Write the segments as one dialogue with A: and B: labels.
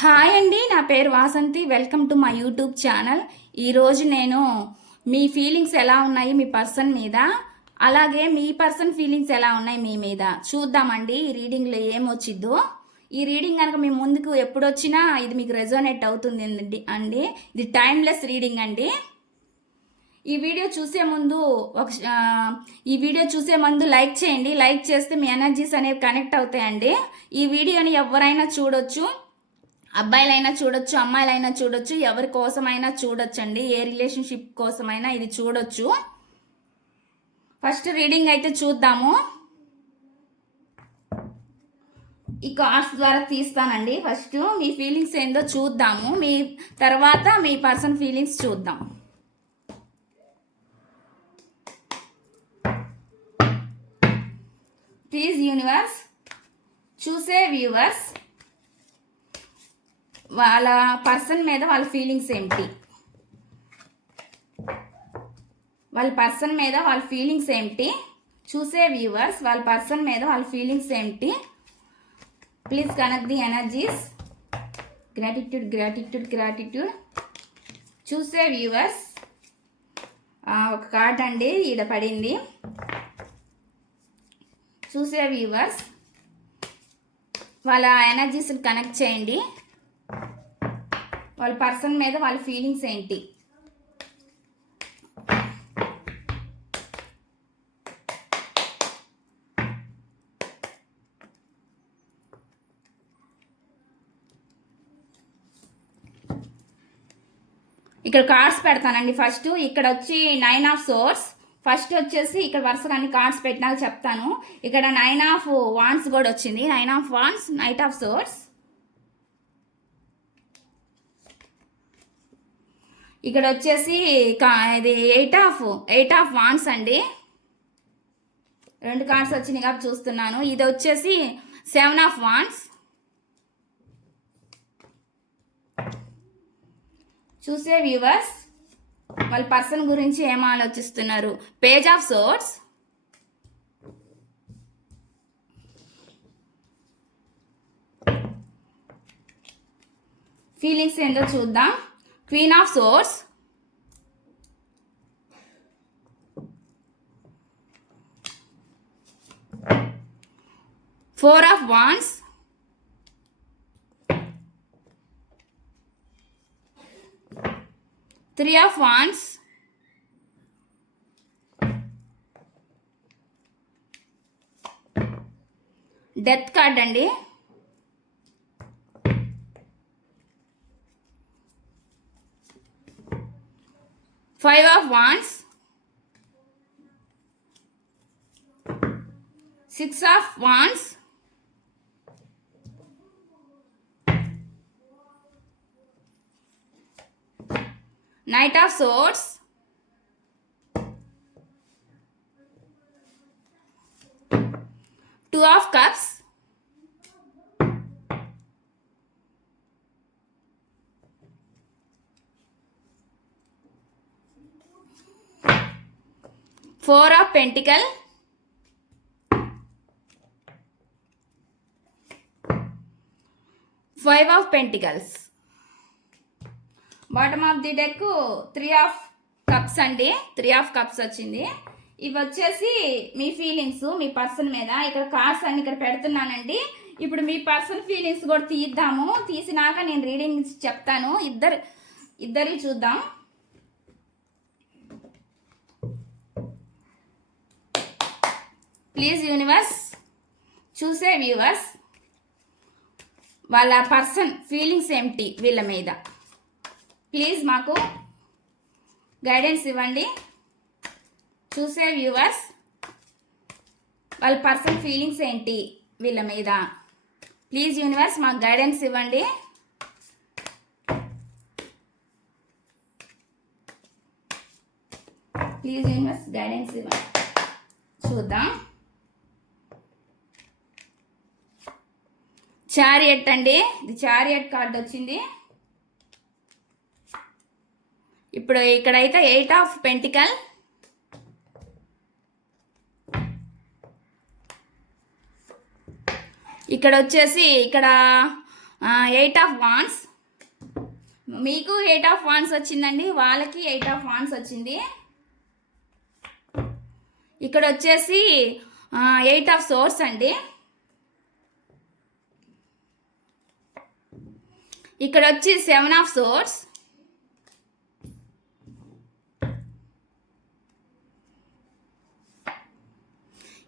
A: Hi అండి నా పేరు Vasanthi. Welcome to my YouTube channel. ఈరోజు నేను మీ ఫీలింగ్స్ ఎలా ఉన్నాయి మీ పర్సన్ మీద? అలాగే మీ పర్సన్ ఫీలింగ్స్ ఎలా ఉన్నాయి మీ మీద? చూద్దామండి ఈ రీడింగ్లో ఏమొచ్చిద్దో. ఈ రీడింగ్ కనుక మీ ముందుకు ఎప్పుడొచ్చినా ఇది మీకు రెజోనేట్ అవుతుంది అండి- ఇది టైమ్లెస్ రీడింగ్ అండి. ఈ వీడియో చూసే ముందు ఒక ఈ వీడియో చూసే ముందు లైక్ చేయండి. లైక్ చేస్తే మీ ఎనర్జీస్ అనేవి కనెక్ట్ అవుతాయండి. ఈ వీడియోని ఎవరైనా చూడొచ్చు. అబ్బాయిలైనా చూడొచ్చు అమ్మాయిలైనా చూడొచ్చు ఎవరి కోసమైనా చూడొచ్చండి ఏ రిలేషన్షిప్ కోసమైనా ఇది చూడొచ్చు. ఫస్ట్ రీడింగ్ అయితే చూద్దాము. ఈ కార్డ్స్ ద్వారా తీస్తానండి. ఫస్ట్ మీ ఫీలింగ్స్ ఏందో చూద్దాము. మీ తర్వాత మీ పర్సన్ ఫీలింగ్స్ చూద్దాం. ప్లీజ్ యూనివర్స్ చూసే వ్యూవర్స్. వాళ్ళ పర్సన్ మీద వాళ్ళ ఫీలింగ్స్ ఏంటి? వాళ్ళ పర్సన్ మీద వాళ్ళ ఫీలింగ్స్ ఏంటి? చూసే వ్యూవర్స్ వాళ్ళ పర్సన్ మీద వాళ్ళ ఫీలింగ్స్ ఏంటి? Please connect the energies. Gratitude gratitude gratitude చూసే వ్యూవర్స్. ఒక కార్డ్ అండి ఈడ పడింది. చూసే వ్యూవర్స్. వాళ్ళ ఎనర్జీస్ని కనెక్ట్ చేయండి. వాళ్ళ పర్సన్ మీద వాళ్ళ ఫీలింగ్స్ ఏంటి? ఇక్కడ కార్డ్స్ పెడతానండి. ఫస్ట్ ఇక్కడ వచ్చి నైన్ ఆఫ్ సోర్స్ ఫస్ట్ వచ్చేసి ఇక్కడ వరుసగా అన్ని కార్డ్స్ పెట్టినాక చెప్తాను. ఇక్కడ నైన్ ఆఫ్ వాన్స్ కూడా వచ్చింది. Nine of wands knight of swords ఇక్కడ వచ్చేసి కా- ఇది eight of eight of wands అండి. రెండు కార్డ్స్ వచ్చినాయి కాబట్టి చూస్తున్నాను. ఇది వచ్చేసి సెవెన్ ఆఫ్ వాన్స్ చూసే వ్యూవర్స్ వాళ్ళ పర్సన్ గురించి ఏం ఆలోచిస్తున్నారు? పేజ్ ఆఫ్ సోర్స్ ఫీలింగ్స్ ఏంటో చూద్దాం. Queen of swords. Four of wands. Three of wands. Death card అండి. five of wands, six of wands, knight of swords, two of cups, four of pentacle. Five of pentacles. Bottom of the deck three of cups అండి. Three of cups వచ్చింది. ఇవి వచ్చేసి మీ feelings మీ person మీద. ఇక్కడ cards అన్ని ఇక్కడ పెడుతున్నానండి. ఇప్పుడు మీ పర్సన్ ఫీలింగ్స్ కూడా తీద్దాము. తీసినాక నేను రీడింగ్ చెప్తాను. ఇద్దరు ఇద్దరి చూద్దాం. ప్లీజ్ యూనివర్స్ చూసే వ్యూవర్స్ వాళ్ళ పర్సన్ ఫీలింగ్స్ ఏమిటి వీళ్ళ మీద? ప్లీజ్ మాకు గైడెన్స్ ఇవ్వండి. చూసే వ్యూవర్స్ వాళ్ళ పర్సన్ ఫీలింగ్స్ ఏంటి వీళ్ళ మీద? ప్లీజ్ యూనివర్స్ మాకు గైడెన్స్ ఇవ్వండి. ప్లీజ్ యూనివర్స్ గైడెన్స్ ఇవ్వండి. చూద్దాం. చారియట్ అండి. ఇది చారియట్ కార్డ్ వచ్చింది. ఇప్పుడు ఇక్కడైతే ఎయిట్ ఆఫ్ పెంటికల్. ఇక్కడ వచ్చేసి ఇక్కడ ఎయిట్ ఆఫ్ వాన్స్. మీకు ఎయిట్ ఆఫ్ వాన్స్ వచ్చిందండి. వాళ్ళకి ఎయిట్ ఆఫ్ వాన్స్ వచ్చింది. ఇక్కడ వచ్చేసి ఎయిట్ ఆఫ్ సోర్స్ అండి. ఇక్కడ వచ్చి సెవెన్ ఆఫ్ సోర్స్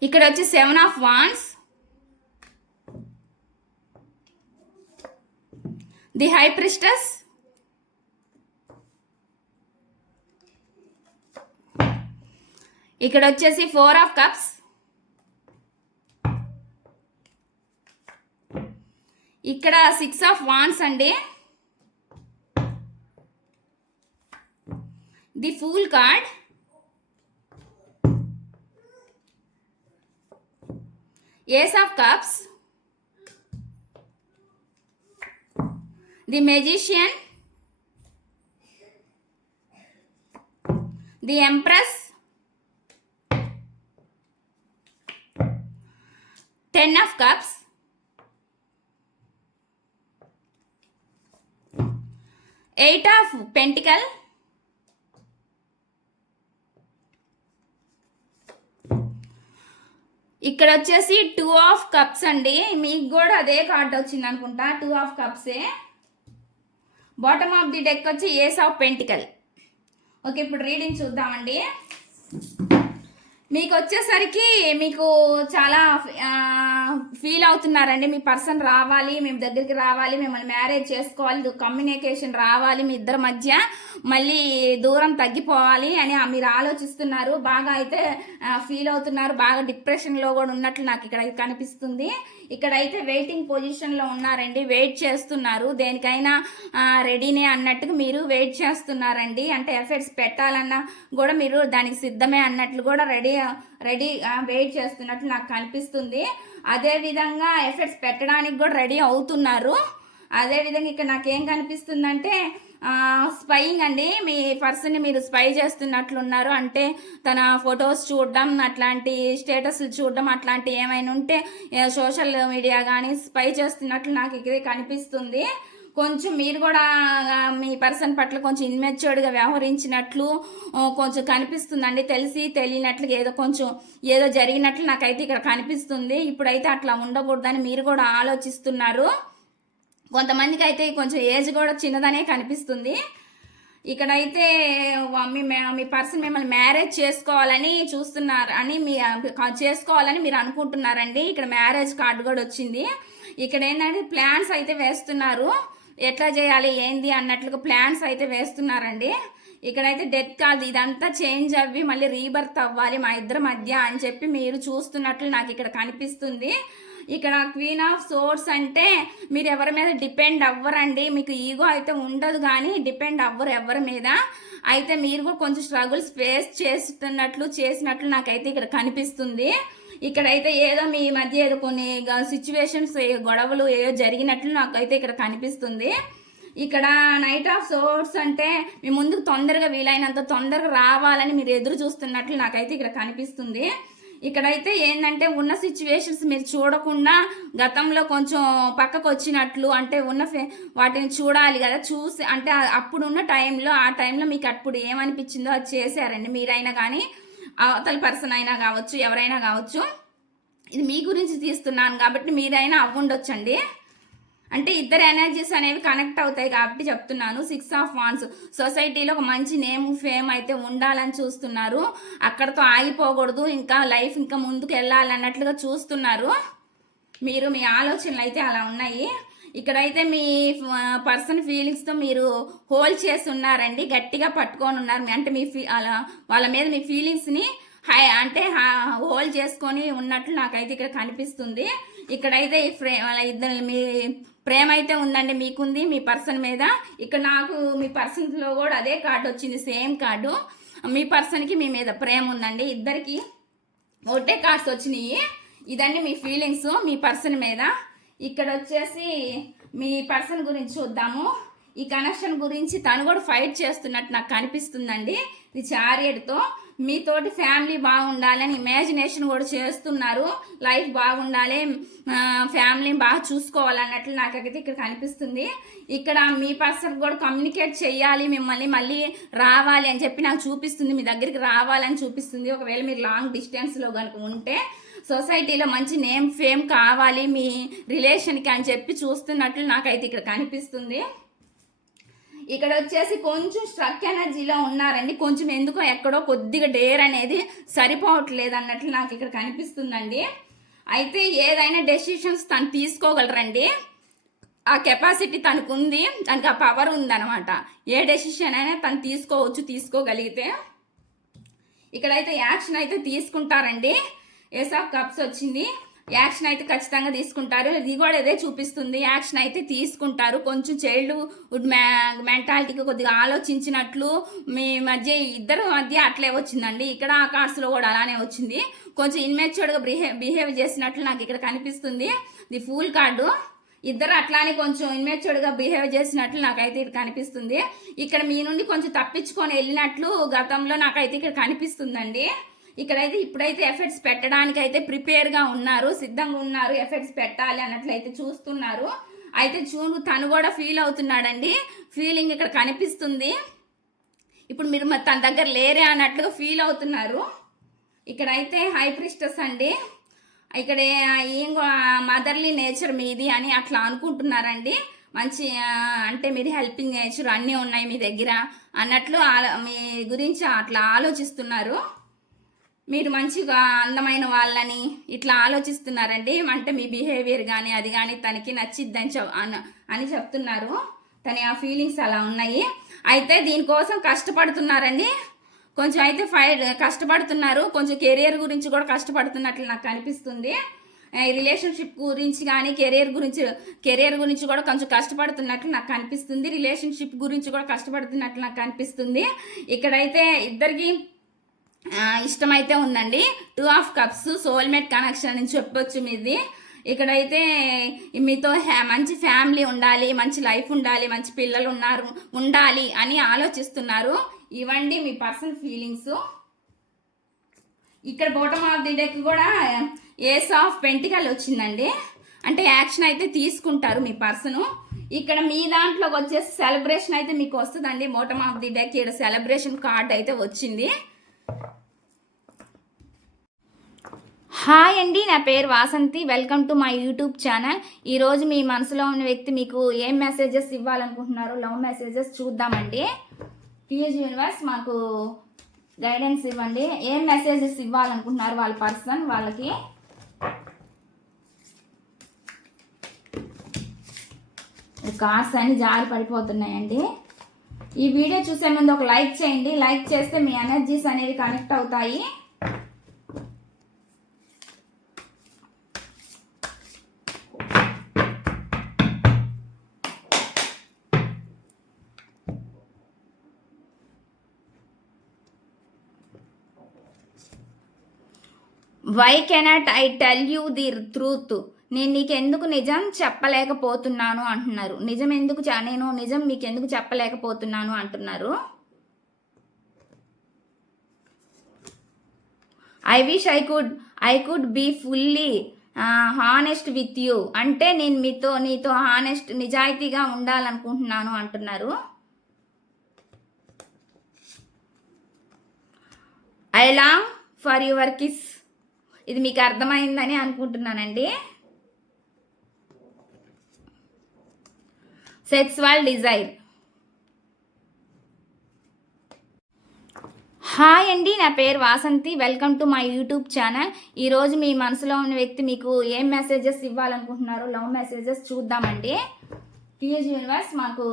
A: ఇక్కడ వచ్చి seven of wands the high priestess ఇక్కడ వచ్చేసి ఫోర్ ఆఫ్ కప్స్ ఇక్కడ సిక్స్ ఆఫ్ వాన్స్ అండి. The fool card ace of cups the magician the empress ten of cups eight of pentacle ఇక్కడ వచ్చేసి two of cups అండి. మీకు కూడా అదే కార్డ్ వచ్చింది అనుకుంటా. టూ ఆఫ్ కప్సే బాటమ్ ఆఫ్ ది డెక్ వచ్చి ఏస్ ఆఫ్ పెంటికల్ ఓకే ఇప్పుడు రీడింగ్ చూద్దామండి. మీకు వచ్చేసరికి మీకు చాలా ఫీల్ అవుతున్నారండి. మీ పర్సన్ రావాలి మేము దగ్గరికి రావాలి మిమ్మల్ని మ్యారేజ్ చేసుకోవాలి కమ్యూనికేషన్ రావాలి మీ ఇద్దరి మధ్య. మళ్ళీ దూరం తగ్గిపోవాలి అని మీరు ఆలోచిస్తున్నారు. బాగా అయితే ఫీల్ అవుతున్నారు. బాగా డిప్రెషన్లో కూడా ఉన్నట్లు నాకు ఇక్కడ కనిపిస్తుంది. ఇక్కడైతే వెయిటింగ్ పొజిషన్లో ఉన్నారండి. వెయిట్ చేస్తున్నారు. దేనికైనా రెడీనే అన్నట్టుగా మీరు వెయిట్ చేస్తున్నారండి. అంటే ఎఫర్ట్స్ పెట్టాలన్నా కూడా మీరు దానికి సిద్ధమే అన్నట్లు కూడా రెడీ రెడీ వెయిట్ చేస్తున్నట్లు నాకు కనిపిస్తుంది. అదేవిధంగా ఎఫర్ట్స్ పెట్టడానికి కూడా రెడీ అవుతున్నారు. అదేవిధంగా ఇక్కడ నాకేం కనిపిస్తుందంటే స్పైయింగ్ అండి. మీ పర్సన్ని మీరు స్పై చేస్తున్నట్లున్నారు. అంటే తన ఫొటోస్ చూడడం అట్లాంటి స్టేటస్లు చూడడం అట్లాంటి ఏమైనా ఉంటే సోషల్ మీడియా కానీ స్పై చేస్తున్నట్లు నాకు ఇక్కడ కనిపిస్తుంది. కొంచెం మీరు కూడా మీ పర్సన్ పట్ల కొంచెం ఇన్మెచ్యూర్డ్గా వ్యవహరించినట్లు కొంచెం కనిపిస్తుందండి. తెలిసి తెలియనట్లుగా ఏదో కొంచెం ఏదో జరిగినట్లు నాకైతే ఇక్కడ కనిపిస్తుంది. ఇప్పుడైతే అట్లా ఉండకూడదని మీరు కూడా ఆలోచిస్తున్నారు. కొంతమందికి అయితే కొంచెం ఏజ్ కూడా చిన్నదనే కనిపిస్తుంది. ఇక్కడైతే మీ మీ పర్సన్ మిమ్మల్ని మ్యారేజ్ చేసుకోవాలని చూస్తున్నారు అని మీ చేసుకోవాలని మీరు అనుకుంటున్నారండి. ఇక్కడ మ్యారేజ్ కార్డు కూడా వచ్చింది. ఇక్కడ ఏంటంటే ప్లాన్స్ అయితే వేస్తున్నారు. ఎట్లా చేయాలి ఏంది అన్నట్లుగా ప్లాన్స్ అయితే వేస్తున్నారండి. ఇక్కడైతే డెత్ కాదు ఇదంతా చేంజ్ అవ్వి మళ్ళీ రీబర్త్ అవ్వాలి మా ఇద్దరి మధ్య అని చెప్పి మీరు చూస్తున్నట్లు నాకు ఇక్కడ కనిపిస్తుంది. ఇక్కడ క్వీన్ ఆఫ్ సోర్స్ అంటే మీరు ఎవరి మీద డిపెండ్ అవ్వరండి. మీకు ఈగో అయితే ఉండదు కానీ డిపెండ్ అవ్వరు ఎవరి మీద. అయితే మీరు కూడా కొంచెం స్ట్రగుల్స్ ఫేస్ చేస్తున్నట్లు చేసినట్లు నాకైతే ఇక్కడ కనిపిస్తుంది. ఇక్కడైతే ఏదో మీ మధ్య ఏదో కొన్ని సిచ్యువేషన్స్ గొడవలు ఏదో జరిగినట్లు నాకైతే ఇక్కడ కనిపిస్తుంది. ఇక్కడ నైట్ ఆఫ్ సోర్స్ అంటే మీ ముందుకు తొందరగా వీలైనంత తొందరగా రావాలని మీరు ఎదురు చూస్తున్నట్లు నాకైతే ఇక్కడ కనిపిస్తుంది. ఇక్కడైతే ఏంటంటే ఉన్న సిచ్యువేషన్స్ మీరు చూడకుండా గతంలో కొంచెం పక్కకు వచ్చినట్లు అంటే ఉన్న వాటిని చూడాలి కదా చూసి అంటే అప్పుడు ఉన్న టైంలో ఆ టైంలో మీకు అప్పుడు ఏమనిపించిందో అది చేశారండి మీరైనా కానీ. అవతల పర్సన్ అయినా కావచ్చు ఎవరైనా కావచ్చు ఇది మీ గురించి తీస్తున్నాను కాబట్టి మీరైనా అవ్వండొచ్చండి. అంటే ఇద్దరు ఎనర్జీస్ అనేవి కనెక్ట్ అవుతాయి కాబట్టి చెప్తున్నాను. సిక్స్ ఆఫ్ వాన్స్ సొసైటీలో ఒక మంచి నేమ్ ఫేమ్ అయితే ఉండాలని చూస్తున్నారు. అక్కడతో ఆగిపోకూడదు. ఇంకా లైఫ్ ఇంకా ముందుకు వెళ్ళాలన్నట్లుగా చూస్తున్నారు. మీరు మీ ఆలోచనలు అయితే అలా ఉన్నాయి. ఇక్కడైతే మీ పర్సన్ ఫీలింగ్స్తో మీరు హోల్డ్ చేసి ఉన్నారండి గట్టిగా పట్టుకొని ఉన్నారు. అంటే మీ ఫీ అలా వాళ్ళ మీద మీ ఫీలింగ్స్ని హై అంటే హోల్డ్ చేసుకొని ఉన్నట్లు నాకైతే ఇక్కడ కనిపిస్తుంది. ఇక్కడైతే ఈ ఫ్రే వాళ్ళ ఇద్దరు మీ ప్రేమ అయితే ఉందండి మీకుంది మీ పర్సన్ మీద. ఇక్కడ నాకు మీ పర్సన్లో కూడా అదే కార్డు వచ్చింది సేమ్ కార్డు. మీ పర్సన్కి మీ మీద ప్రేమ ఉందండి. ఇద్దరికి ఒకటే కార్డ్స్ వచ్చినాయి. ఇదండి మీ ఫీలింగ్స్ మీ పర్సన్ మీద. ఇక్కడ వచ్చేసి మీ పర్సన్ గురించి చూద్దాము. ఈ కనెక్షన్ గురించి తను కూడా ఫైట్ చేస్తున్నట్టు నాకు కనిపిస్తుందండి. ఇది చారియడ్తో. మీతోటి ఫ్యామిలీ బాగుండాలని ఇమాజినేషన్ కూడా చేస్తున్నారు. లైఫ్ బాగుండాలి ఫ్యామిలీని బాగా చూసుకోవాలన్నట్లు నాకైతే ఇక్కడ కనిపిస్తుంది. ఇక్కడ మీ పర్సన్ కూడా కమ్యూనికేట్ చేయాలి మిమ్మల్ని మళ్ళీ రావాలి అని చెప్పి నాకు చూపిస్తుంది. మీ దగ్గరికి రావాలని చూపిస్తుంది. ఒకవేళ మీరు లాంగ్ డిస్టెన్స్లో కనుక ఉంటే సొసైటీలో మంచి నేమ్ ఫేమ్ కావాలి మీ రిలేషన్కి అని చెప్పి చూస్తున్నట్లు నాకైతే ఇక్కడ కనిపిస్తుంది. ఇక్కడ వచ్చేసి కొంచెం స్ట్రక్ ఎనర్జీలో ఉన్నారండి. కొంచెం ఎందుకో ఎక్కడో కొద్దిగా డేర్ అనేది సరిపోవట్లేదు అన్నట్లు నాకు ఇక్కడ కనిపిస్తుందండి. అయితే ఏదైనా డెసిషన్స్ తను తీసుకోగలరండి. ఆ కెపాసిటీ తనకు ఉంది తనకు ఆ పవర్ ఉందన్నమాట. ఏ డెసిషన్ అయినా తను తీసుకోవచ్చు తీసుకోగలిగితే. ఇక్కడైతే యాక్షన్ అయితే తీసుకుంటారండి. ఏస్ ఆఫ్ కప్స్ వచ్చింది. యాక్షన్ అయితే ఖచ్చితంగా తీసుకుంటారు. ఇది కూడా ఇదే చూపిస్తుంది. యాక్షన్ అయితే తీసుకుంటారు. కొంచెం చైల్డ్హుడ్ మెంటాలిటీకి కొద్దిగా ఆలోచించినట్లు మీ మధ్య ఇద్దరు మధ్య అట్లే వచ్చిందండి. ఇక్కడ ఆ కార్డ్స్లో కూడా అలానే వచ్చింది. కొంచెం ఇన్మెచ్యూర్డ్గా బిహేవ్ బిహేవ్ చేసినట్లు నాకు ఇక్కడ కనిపిస్తుంది. The fool card. ఇద్దరు అట్లానే కొంచెం ఇన్మెచ్యూర్డ్గా బిహేవ్ చేసినట్లు నాకైతే ఇక్కడ కనిపిస్తుంది. ఇక్కడ మీ నుండి కొంచెం తప్పించుకొని వెళ్ళినట్లు గతంలో నాకైతే ఇక్కడ కనిపిస్తుందండి. ఇక్కడైతే ఇప్పుడైతే ఎఫెక్ట్స్ పెట్టడానికి అయితే ప్రిపేర్గా ఉన్నారు సిద్ధంగా ఉన్నారు ఎఫెక్ట్స్ పెట్టాలి అన్నట్లయితే చూస్తున్నారు. అయితే చూడు తను కూడా ఫీల్ అవుతున్నాడండి. ఫీలింగ్ ఇక్కడ కనిపిస్తుంది. ఇప్పుడు మీరు తన దగ్గర లేరే అన్నట్లుగా ఫీల్ అవుతున్నారు. ఇక్కడైతే హైప్రిస్టస్ అండి. ఇక్కడ ఏం మదర్లీ నేచర్ మీది అని అట్లా అనుకుంటున్నారండి. మంచి అంటే మీరు హెల్పింగ్ నేచర్ అన్నీ ఉన్నాయి మీ దగ్గర అన్నట్లు ఆలో- మీ గురించి అట్లా ఆలోచిస్తున్నారు. మీరు మంచిగా అందమైన వాళ్ళని ఇట్లా ఆలోచిస్తున్నారండి? అంటే మీ బిహేవియర్ కానీ అది కానీ తనకి నచ్చిద్దని చెప్ అని చెప్తున్నారు. తన ఆ ఫీలింగ్స్ అలా ఉన్నాయి. అయితే దీనికోసం కష్టపడుతున్నారండి. కొంచెం అయితే ఫై కష్టపడుతున్నారు. కొంచెం కెరియర్ గురించి కూడా కష్టపడుతున్నట్లు నాకు కనిపిస్తుంది రిలేషన్షిప్ గురించి కానీ కెరియర్ గురించి కెరియర్ గురించి కూడా కొంచెం కష్టపడుతున్నట్లు నాకు కనిపిస్తుంది రిలేషన్షిప్ గురించి కూడా కష్టపడుతున్నట్లు నాకు కనిపిస్తుంది ఇక్కడైతే ఇద్దరికి ఇష్టమైతే ఉందండి. Two of cups soulmate connection అని చెప్పొచ్చు మీది. ఇక్కడైతే మీతో హ్యా- మంచి ఫ్యామిలీ ఉండాలి మంచి లైఫ్ ఉండాలి మంచి పిల్లలు ఉన్నారు ఉండాలి అని ఆలోచిస్తున్నారు. ఇవండి మీ పర్సనల్ ఫీలింగ్స్. ఇక్కడ బోటమ్ ఆఫ్ ది డెక్ కూడా ఏస్ ఆఫ్ పెంటికల్ వచ్చిందండి. అంటే యాక్షన్ అయితే తీసుకుంటారు మీ పర్సన్ ఇక్కడ మీ దాంట్లోకి వచ్చేసి సెలబ్రేషన్ అయితే మీకు వస్తుందండి. బోటమ్ ఆఫ్ ది డెక్ ఇక్కడ సెలబ్రేషన్ కార్డ్ అయితే వచ్చింది. హాయ్ అండి నా పేరు Vasanthi. Welcome to my YouTube channel. ఈరోజు మీ మనసులో ఉన్న వ్యక్తి మీకు ఏం మెసేజెస్ ఇవ్వాలనుకుంటున్నారో లవ్ మెసేజెస్ చూద్దామండి. పిఎస్ యూనివర్స్ మాకు గైడెన్స్ ఇవ్వండి. ఏం మెసేజెస్ ఇవ్వాలనుకుంటున్నారు వాళ్ళ పర్సన్ వాళ్ళకి? కార్స్ అన్ని జారి పడిపోతున్నాయండి. ఈ వీడియో చూసే ముందు ఒక లైక్ చేయండి. లైక్ చేస్తే మీ ఎనర్జీస్ అనేవి కనెక్ట్ అవుతాయి. Why cannot I tell you the truth నేను నీకు ఎందుకు నిజం చెప్పలేకపోతున్నాను అంటున్నారు. నిజం ఎందుకు చ- నేను నిజం మీకు ఎందుకు చెప్పలేకపోతున్నాను అంటున్నారు. I wish I could I could be fully honest with you అంటే నేను మీతో నీతో హానెస్ట్ నిజాయితీగా ఉండాలనుకుంటున్నాను అంటున్నారు. I long for your kiss ఇది మీకు అర్థమైందని అనుకుంటున్నానండి. సెక్స్వల్ డిజైర్ హాయ్ అండి నా పేరు Vasanthi. Welcome to my YouTube channel ఈరోజు మీ మనసులో ఉన్న వ్యక్తి మీకు ఏం మెసేజెస్ ఇవ్వాలనుకుంటున్నారో లవ్ మెసేజెస్ చూద్దామండి. టీఎస్ యూనివర్స్ మాకు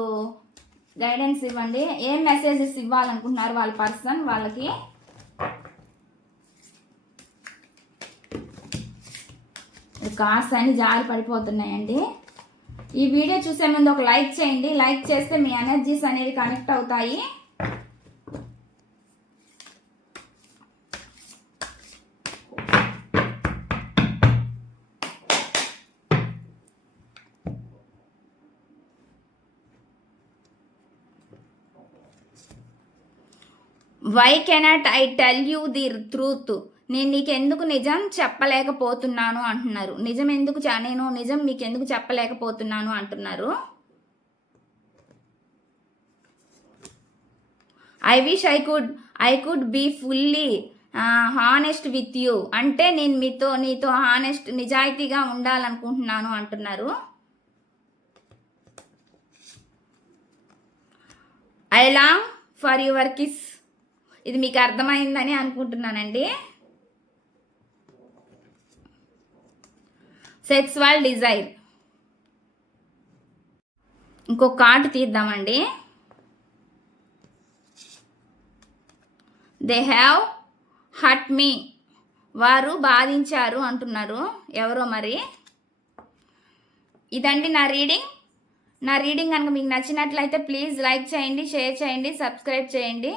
A: గైడెన్స్ ఇవ్వండి. ఏం మెసేజెస్ ఇవ్వాలనుకుంటున్నారు వాళ్ళ పర్సన్ వాళ్ళకి? కార్స్ అన్ని జారి పడిపోతున్నాయండి. ఈ వీడియో చూసే ముందు ఒక లైక్ చేయండి. లైక్ చేస్తే మీ ఎనర్జీస్ అనేవి కనెక్ట్ అవుతాయి. Why cannot I tell you the truth నేను నీకెందుకు నిజం చెప్పలేకపోతున్నాను అంటున్నారు. నిజం ఎందుకు చ- నేను నిజం మీకు ఎందుకు చెప్పలేకపోతున్నాను అంటున్నారు. I wish I could I could be fully honest with you అంటే నేను మీతో నీతో హానెస్ట్ నిజాయితీగా ఉండాలనుకుంటున్నాను అంటున్నారు. I long for your kiss ఇది మీకు అర్థమైందని అనుకుంటున్నానండి. Sexual desire. ఇంకో కార్డు తీద్దామండి. దే హ్యావ్ హట్ మీ వారు బాధించారు అంటున్నారు. ఎవరో మరి? ఇదండి నా రీడింగ్ నా రీడింగ్ కనుక మీకు నచ్చినట్లయితే ప్లీజ్ లైక్ చేయండి షేర్ చేయండి సబ్స్క్రైబ్ చేయండి.